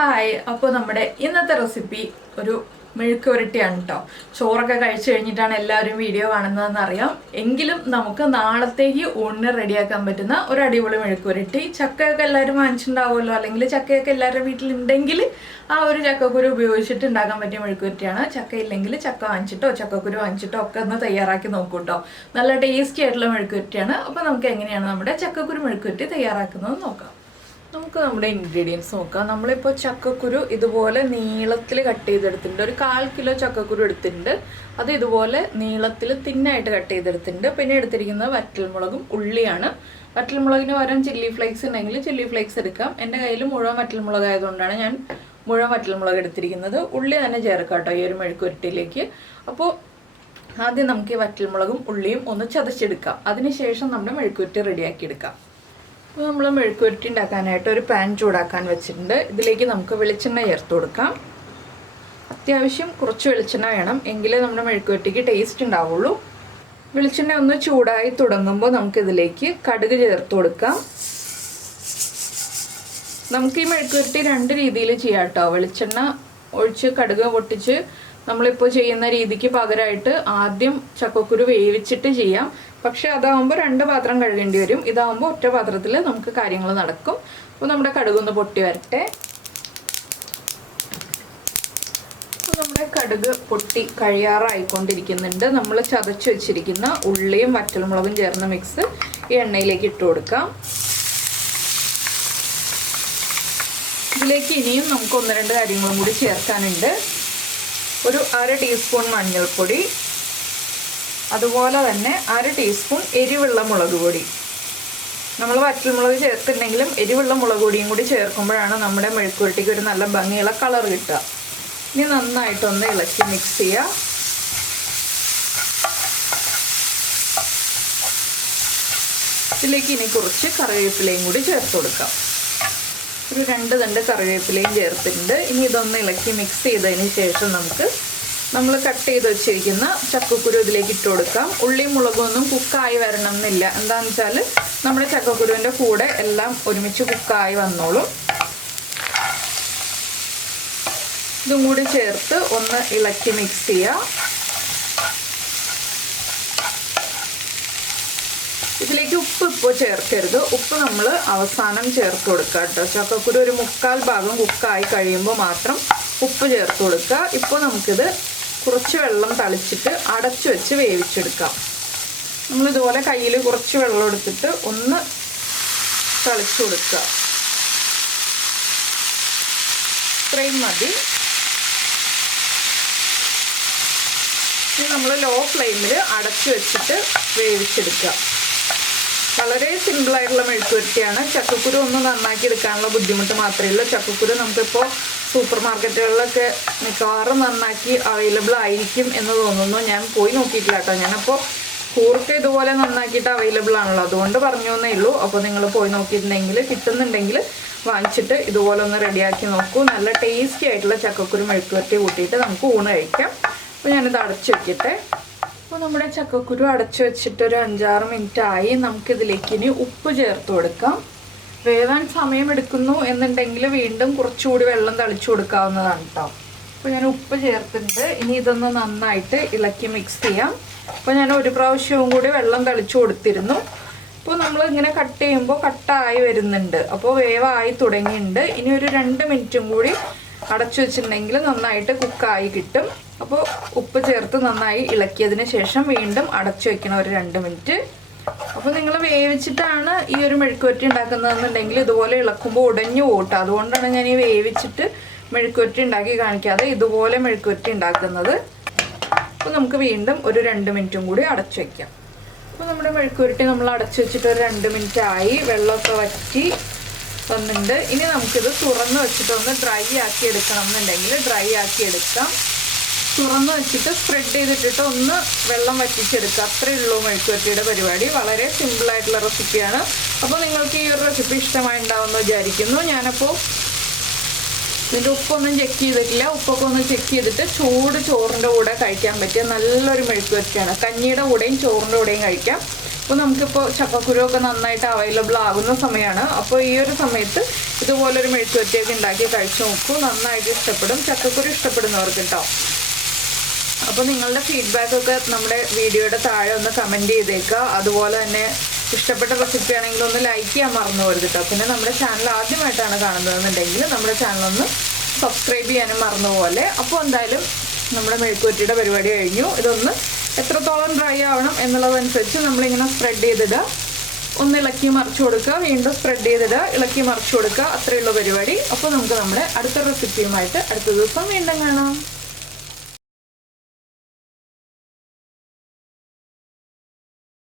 Hi, അപ്പോൾ നമ്മുടെ ഇന്നത്തെ റെസിപ്പി ഒരു മെഴുക്കുവരട്ടിയാണ് കേട്ടോ. ചോറൊക്കെ കഴിച്ചു കഴിഞ്ഞിട്ടാണ് എല്ലാവരും വീഡിയോ കാണുന്നതെന്ന് അറിയാം. എങ്കിലും നമുക്ക് നാളത്തേക്ക് ഊണിന് റെഡിയാക്കാൻ പറ്റുന്ന ഒരു അടിപൊളി മെഴുക്കുവരട്ടി. ചക്കയൊക്കെ എല്ലാവരും വാങ്ങിച്ചിട്ടുണ്ടാവുമല്ലോ, അല്ലെങ്കിൽ ചക്കയൊക്കെ എല്ലാവരുടെ വീട്ടിലുണ്ടെങ്കിൽ ആ ഒരു ചക്കക്കുരു ഉപയോഗിച്ചിട്ട് ഉണ്ടാക്കാൻ പറ്റിയ മെഴുക്കുവരട്ടിയാണ്. ചക്ക ഇല്ലെങ്കിൽ ചക്ക വാങ്ങിച്ചിട്ടോ ചക്കക്കുരു വാങ്ങിച്ചിട്ടോ ഒക്കെ ഒന്ന് തയ്യാറാക്കി നോക്കൂ കേട്ടോ. നല്ല ടേസ്റ്റി ആയിട്ടുള്ള മെഴുക്കുവരട്ടിയാണ്. അപ്പോൾ നമുക്ക് എങ്ങനെയാണ് നമ്മുടെ ചക്കക്കുരു മെഴുക്കുവരട്ടി തയ്യാറാക്കുന്നത് നോക്കാം. നമുക്ക് നമ്മുടെ ഇൻഗ്രീഡിയൻസ് നോക്കാം. നമ്മളിപ്പോൾ ചക്കക്കുരു ഇതുപോലെ നീളത്തിൽ കട്ട് ചെയ്തെടുത്തിട്ടുണ്ട്. ഒരു 1/4 കിലോ ചക്കക്കുരു എടുത്തിട്ടുണ്ട്. അത് ഇതുപോലെ നീളത്തിൽ തിന്നായിട്ട് കട്ട് ചെയ്തെടുത്തിട്ടുണ്ട്. പിന്നെ എടുത്തിരിക്കുന്നത് വറ്റൽമുളകും ഉള്ളിയാണ്. വറ്റൽമുളകിന് പകരം ചില്ലി ഫ്ലേക്സ് ഉണ്ടെങ്കിൽ ചില്ലി ഫ്ലേക്സ് എടുക്കാം. എൻ്റെ കയ്യിൽ മുഴുവൻ വറ്റൽമുളക് ആയതുകൊണ്ടാണ് ഞാൻ മുഴുവൻ വറ്റൽമുളക് എടുത്തിരിക്കുന്നത്. ഉള്ളി തന്നെ ചേർക്കാം കേട്ടോ ഈ ഒരു മെഴുക്കുവരട്ടിയിലേക്ക്. അപ്പോൾ ആദ്യം നമുക്ക് ഈ വറ്റൽമുളകും ഉള്ളിയും ഒന്ന് ചതച്ചെടുക്കാം. അതിനുശേഷം നമ്മുടെ മെഴുക്കുവരട്ടി റെഡിയാക്കി എടുക്കാം. അപ്പോൾ നമ്മൾ മെഴുക്കുവരട്ടി ഉണ്ടാക്കാനായിട്ട് ഒരു പാൻ ചൂടാക്കാൻ വെച്ചിട്ടുണ്ട്. ഇതിലേക്ക് നമുക്ക് വെളിച്ചെണ്ണ ചേർത്ത് കൊടുക്കാം. അത്യാവശ്യം കുറച്ച് വെളിച്ചെണ്ണ വേണം, എങ്കിലേ നമ്മുടെ മെഴുക്കുവരട്ടിക്ക് ടേസ്റ്റ് ഉണ്ടാവുള്ളൂ. വെളിച്ചെണ്ണ ഒന്ന് ചൂടായി തുടങ്ങുമ്പോൾ നമുക്കിതിലേക്ക് കടുക് ചേർത്ത് കൊടുക്കാം. നമുക്ക് ഈ മെഴുക്കുവരട്ടി 2 രീതിയിൽ ചെയ്യാം കേട്ടോ. വെളിച്ചെണ്ണ ഒഴിച്ച് കടുക് പൊട്ടിച്ച് നമ്മളിപ്പോൾ ചെയ്യുന്ന രീതിക്ക് പകരമായിട്ട് ആദ്യം ചക്കക്കുരു വേവിച്ചിട്ട് ചെയ്യാം. പക്ഷെ അതാവുമ്പോൾ 2 പാത്രം കഴുകേണ്ടി വരും. ഇതാവുമ്പോൾ ഒറ്റ പാത്രത്തിൽ നമുക്ക് കാര്യങ്ങൾ നടക്കും. അപ്പോൾ നമ്മുടെ കടുകൊന്ന് പൊട്ടി വരട്ടെ. അപ്പോൾ നമ്മുടെ കടുക് പൊട്ടി കഴിയാറായിക്കൊണ്ടിരിക്കുന്നുണ്ട്. നമ്മൾ ചതച്ച് വെച്ചിരിക്കുന്ന ഉള്ളിയും വറ്റൽമുളകും ചേർന്ന മിക്സ് ഈ എണ്ണയിലേക്ക് ഇട്ട് കൊടുക്കാം. ഇതിലേക്ക് ഇനിയും നമുക്ക് 1-2 കാര്യങ്ങളും കൂടി ചേർക്കാനുണ്ട്. ഒരു 1/2 ടീസ്പൂൺ മഞ്ഞൾപ്പൊടി, അതുപോലെ തന്നെ 1/2 ടീസ്പൂൺ എരിവുള്ള മുളക് പൊടി. നമ്മൾ വറ്റൽമുളക് ചേർത്തിട്ടുണ്ടെങ്കിലും എരിവുള്ള മുളക് പൊടിയും കൂടി ചേർക്കുമ്പോഴാണ് നമ്മുടെ മെഴുക്കുവരട്ടിക്ക് ഒരു നല്ല ഭംഗിയുള്ള കളർ കിട്ടുക. ഇനി നന്നായിട്ടൊന്ന് ഇളക്കി മിക്സ് ചെയ്യുക. ഇതിലേക്ക് ഇനി കുറച്ച് കറിവേപ്പിലയും കൂടി ചേർത്ത് കൊടുക്കാം. ഒരു 2 തണ്ട് കറിവേപ്പിലയും ചേർത്തിട്ടുണ്ട്. ഇനി ഇതൊന്ന് ഇളക്കി മിക്സ് ചെയ്തതിന് ശേഷം നമ്മൾ കട്ട് ചെയ്ത് വെച്ചിരിക്കുന്ന ചക്കക്കുരു ഇതിലേക്ക് ഇട്ട് കൊടുക്കാം. ഉള്ളിയും മുളകും ഒന്നും കുക്കായി വരണം എന്നില്ല. എന്താണെന്ന് വെച്ചാൽ നമ്മുടെ ചക്കക്കുരുവിൻ്റെ കൂടെ എല്ലാം ഒരുമിച്ച് കുക്കായി വന്നോളും. ഇതും കൂടി ചേർത്ത് ഒന്ന് ഇളക്കി മിക്സ് ചെയ്യുക. ഇതിലേക്ക് ഉപ്പ് ഇപ്പോൾ ചേർക്കരുത്. ഉപ്പ് നമ്മൾ അവസാനം ചേർത്ത് കൊടുക്കുക കേട്ടോ. ചക്കക്കുരു ഒരു 3/4 ഭാഗം കുക്കായി കഴിയുമ്പോൾ മാത്രം ഉപ്പ് ചേർത്ത് കൊടുക്കുക. ഇപ്പോൾ നമുക്കിത് കുറച്ച് വെള്ളം തളിച്ചിട്ട് അടച്ചു വെച്ച് വേവിച്ചെടുക്കാം. നമ്മളിതുപോലെ കയ്യിൽ കുറച്ച് വെള്ളം എടുത്തിട്ട് ഒന്ന് തളിച്ചു കൊടുക്കുക. ഇത്രയും മതി. ഇനി നമ്മൾ ലോ ഫ്ലെയിമിൽ അടച്ചു വെച്ചിട്ട് വേവിച്ചെടുക്കുക. വളരെ സിമ്പിളായിട്ടുള്ള മെഴുക്കുവരട്ടിയാണ്. ചക്കക്കുരു ഒന്ന് നന്നാക്കി എടുക്കാനുള്ള ബുദ്ധിമുട്ട് മാത്രമേ ഉള്ളൂ. ചക്കക്കുരു നമുക്കിപ്പോൾ സൂപ്പർ മാർക്കറ്റുകളിലൊക്കെ മിക്കവാറും നന്നാക്കി അവൈലബിൾ ആയിരിക്കും എന്ന് തോന്നുന്നു. ഞാൻ പോയി നോക്കിയിട്ടില്ല കേട്ടോ. ഞാനപ്പോൾ കൂർക്ക ഇതുപോലെ നന്നാക്കിയിട്ട് അവൈലബിൾ ആണല്ലോ, അതുകൊണ്ട് പറഞ്ഞു എന്നേ ഉള്ളൂ. അപ്പോൾ നിങ്ങൾ പോയി നോക്കിയിട്ടുണ്ടെങ്കിൽ കിട്ടുന്നുണ്ടെങ്കിൽ വാങ്ങിച്ചിട്ട് ഇതുപോലെ ഒന്ന് റെഡിയാക്കി നോക്കൂ. നല്ല ടേസ്റ്റി ആയിട്ടുള്ള ചക്കക്കുരു മെഴുക്കുവരട്ടി കൂട്ടിയിട്ട് നമുക്ക് ഊണ് കഴിക്കാം. അപ്പോൾ ഞാനിത് അടച്ചു വയ്ക്കട്ടെ. അപ്പോൾ നമ്മുടെ ചക്കക്കുരു അടച്ചു വെച്ചിട്ട് ഒരു 5-6 മിനിറ്റ് ആയി. നമുക്കിതിലേക്ക് ഇനി ഉപ്പ് ചേർത്ത് കൊടുക്കാം. വേവാൻ സമയമെടുക്കുന്നു എന്നുണ്ടെങ്കിൽ വീണ്ടും കുറച്ചുകൂടി വെള്ളം തളിച്ചു കൊടുക്കാവുന്നതാണ് കേട്ടോ. അപ്പോൾ ഞാൻ ഉപ്പ് ചേർത്തിട്ടുണ്ട്. ഇനി ഇതൊന്ന് നന്നായിട്ട് ഇളക്കി മിക്സ് ചെയ്യാം. അപ്പോൾ ഞാൻ ഒരു പ്രാവശ്യവും കൂടി വെള്ളം തളിച്ചു കൊടുത്തിരുന്നു. ഇപ്പോൾ നമ്മൾ ഇങ്ങനെ കട്ട് ചെയ്യുമ്പോൾ കട്ടായി വരുന്നുണ്ട്. അപ്പോൾ വേവായി തുടങ്ങിയിട്ടുണ്ട്. ഇനി ഒരു 2 മിനിറ്റും കൂടി അടച്ചു വെച്ചിട്ടുണ്ടെങ്കിൽ നന്നായിട്ട് കുക്കായി കിട്ടും. അപ്പോൾ ഉപ്പ് ചേർത്ത് നന്നായി ഇളക്കിയതിന് ശേഷം വീണ്ടും അടച്ചു വെക്കണം ഒരു 2 മിനിറ്റ്. അപ്പോൾ നിങ്ങൾ വേവിച്ചിട്ടാണ് ഈ ഒരു മെഴുക്കുവരട്ടി ഉണ്ടാക്കുന്നതെന്നുണ്ടെങ്കിൽ ഇതുപോലെ ഇളക്കുമ്പോൾ ഉടഞ്ഞു പോട്ടെ. അതുകൊണ്ടാണ് ഞാൻ ഈ വേവിച്ചിട്ട് മെഴുക്കുവരട്ടി ഉണ്ടാക്കി കാണിക്കാതെ ഇതുപോലെ മെഴുക്കുവരട്ടി ഉണ്ടാക്കുന്നത്. അപ്പോൾ നമുക്ക് വീണ്ടും ഒരു 2 മിനിറ്റും കൂടി അടച്ചു വയ്ക്കാം. അപ്പോൾ നമ്മുടെ മെഴുക്കുവരട്ടി നമ്മൾ അടച്ചു വെച്ചിട്ട് ഒരു 2 മിനിറ്റ് ആയി. വെള്ളമൊക്കെ വറ്റി വന്നിട്ടുണ്ട്. ഇനി നമുക്കിത് തുറന്ന് വെച്ചിട്ടൊന്ന് ഡ്രൈ ആക്കി എടുക്കണം എന്നുണ്ടെങ്കിൽ ഡ്രൈ ആക്കി എടുക്കാം. തുറന്ന് വെച്ചിട്ട് സ്പ്രെഡ് ചെയ്തിട്ടിട്ട് ഒന്ന് വെള്ളം വറ്റിച്ചെടുക്കുക. അത്രയേ ഉള്ളൂ മെഴുക്കുവരട്ടിയുടെ പരിപാടി. വളരെ സിമ്പിളായിട്ടുള്ള റെസിപ്പിയാണ്. അപ്പോൾ നിങ്ങൾക്ക് ഈ ഒരു റെസിപ്പി ഇഷ്ടമായി ഉണ്ടാവുമെന്ന് വിചാരിക്കുന്നു. ഞാനപ്പോൾ ഇതിൻ്റെ ഉപ്പൊന്നും ചെക്ക് ചെയ്തിട്ടില്ല. ഉപ്പൊക്കെ ഒന്ന് ചെക്ക് ചെയ്തിട്ട് ചൂട് ചോറിൻ്റെ കൂടെ കഴിക്കാൻ പറ്റിയ നല്ലൊരു മെഴുക്കുവരട്ടിയാണ്. കഞ്ഞിയുടെ കൂടെയും ചോറിൻ്റെ കൂടെയും കഴിക്കാം. അപ്പോൾ നമുക്കിപ്പോൾ ചക്കക്കുരുവൊക്കെ നന്നായിട്ട് അവൈലബിൾ ആകുന്ന സമയമാണ്. അപ്പോൾ ഈ ഒരു സമയത്ത് ഇതുപോലൊരു മെഴുക്കുവരട്ടിയൊക്കെ ഉണ്ടാക്കി കഴിച്ചു നോക്കൂ. നന്നായിട്ട് ഇഷ്ടപ്പെടും. ചക്കക്കുരു ഇഷ്ടപ്പെടുന്നവർക്ക് കേട്ടോ. അപ്പോൾ നിങ്ങളുടെ ഫീഡ്ബാക്കൊക്കെ നമ്മുടെ വീഡിയോയുടെ താഴെ ഒന്ന് കമൻറ്റ് ചെയ്തേക്കുക. അതുപോലെ തന്നെ ഇഷ്ടപ്പെട്ട റെസിപ്പി ആണെങ്കിൽ ഒന്ന് ലൈക്ക് ചെയ്യാൻ മറന്നു പോകരുത് കേട്ടോ. പിന്നെ നമ്മുടെ ചാനൽ ആദ്യമായിട്ടാണ് കാണുന്നതെന്നുണ്ടെങ്കിൽ നമ്മുടെ ചാനലൊന്ന് സബ്സ്ക്രൈബ് ചെയ്യാനും മറന്നുപോലെ. അപ്പോൾ എന്തായാലും നമ്മുടെ മെഴുക്കുവരട്ടിയുടെ പരിപാടി കഴിഞ്ഞു. ഇതൊന്ന് എത്രത്തോളം ഡ്രൈ ആവണം എന്നുള്ളതനുസരിച്ച് നമ്മളിങ്ങനെ സ്പ്രെഡ് ചെയ്തിടുക. ഒന്ന് ഇളക്കി മറിച്ച് കൊടുക്കുക, വീണ്ടും സ്പ്രെഡ് ചെയ്തിടുക, ഇളക്കി മറിച്ച് കൊടുക്കുക. അത്രയുള്ള പരിപാടി. അപ്പോൾ നമുക്ക് നമ്മുടെ അടുത്ത റെസിപ്പിയുമായിട്ട് അടുത്ത ദിവസം വീണ്ടും കാണാം.